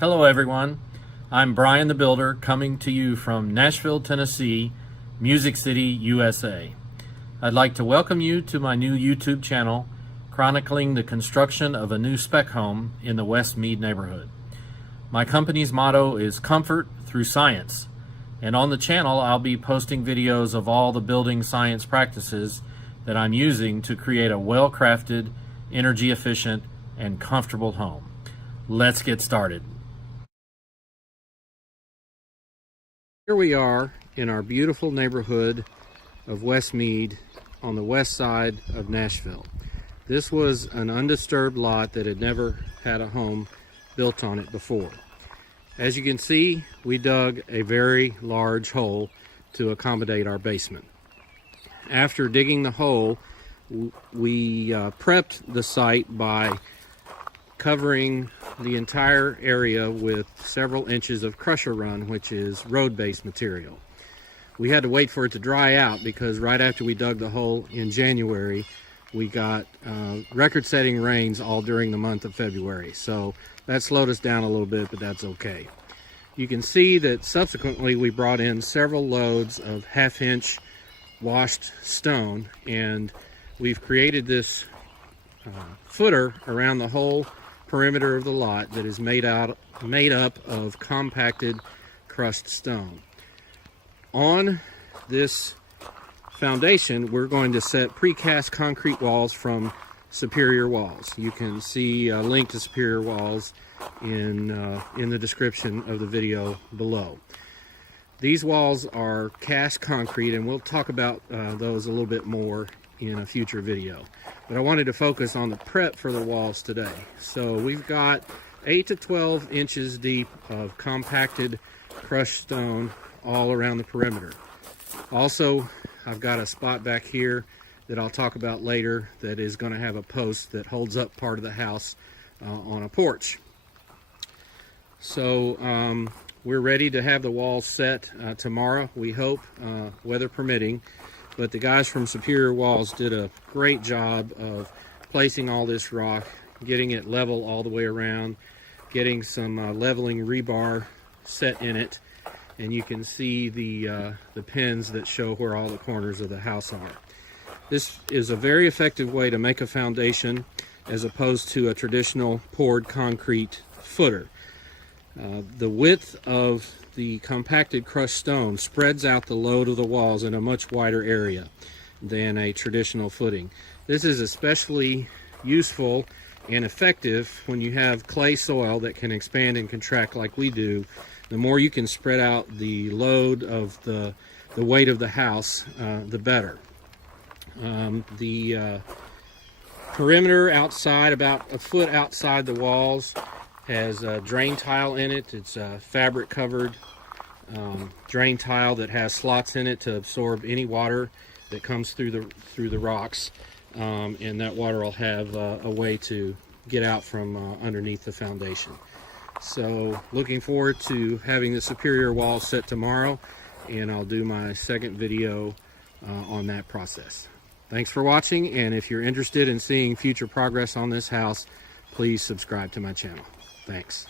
Hello everyone, I'm Brian the Builder coming to you from Nashville, Tennessee, Music City, USA. I'd like to welcome you to my new YouTube channel chronicling the construction of a new spec home in the West Mead neighborhood. My company's motto is comfort through science, and on the channel I'll be posting videos of all the building science practices that I'm using to create a well-crafted, energy efficient, and comfortable home. Let's get started. Here we are in our beautiful neighborhood of West Mead on the west side of Nashville. This was an undisturbed lot that had never had a home built on it before. As you can see, we dug a very large hole to accommodate our basement. After digging the hole, we prepped the site by covering the entire area with several inches of crusher run, which is road-based material. We had to wait for it to dry out because right after we dug the hole in January, we got record-setting rains all during the month of February. So that slowed us down a little bit, but that's okay. You can see that subsequently we brought in several loads of half-inch washed stone, and we've created this footer around the whole perimeter of the lot that is made up of compacted crushed stone. On this foundation, we're going to set precast concrete walls from Superior Walls. You can see a link to Superior Walls in the description of the video below. These walls are cast concrete, and we'll talk about those a little bit more in a future video. But I wanted to focus on the prep for the walls today. So we've got 8 to 12 inches deep of compacted crushed stone all around the perimeter. Also, I've got a spot back here that I'll talk about later that is going to have a post that holds up part of the house on a porch. So we're ready to have the walls set tomorrow, we hope, weather permitting. But the guys from Superior Walls did a great job of placing all this rock, getting it level all the way around, getting some leveling rebar set in it, and you can see the pins that show where all the corners of the house are. This is a very effective way to make a foundation as opposed to a traditional poured concrete footer. The width of the compacted crushed stone spreads out the load of the walls in a much wider area than a traditional footing. This is especially useful and effective when you have clay soil that can expand and contract like we do. The more you can spread out the load of the weight of the house, the better. The perimeter outside, about a foot outside the walls, has a drain tile in it. It's a fabric covered drain tile that has slots in it to absorb any water that comes through the rocks, and that water will have a way to get out from underneath the foundation. So looking forward to having the Superior Wall set tomorrow, and I'll do my second video on that process. Thanks for watching, and if you're interested in seeing future progress on this house, please subscribe to my channel. Thanks.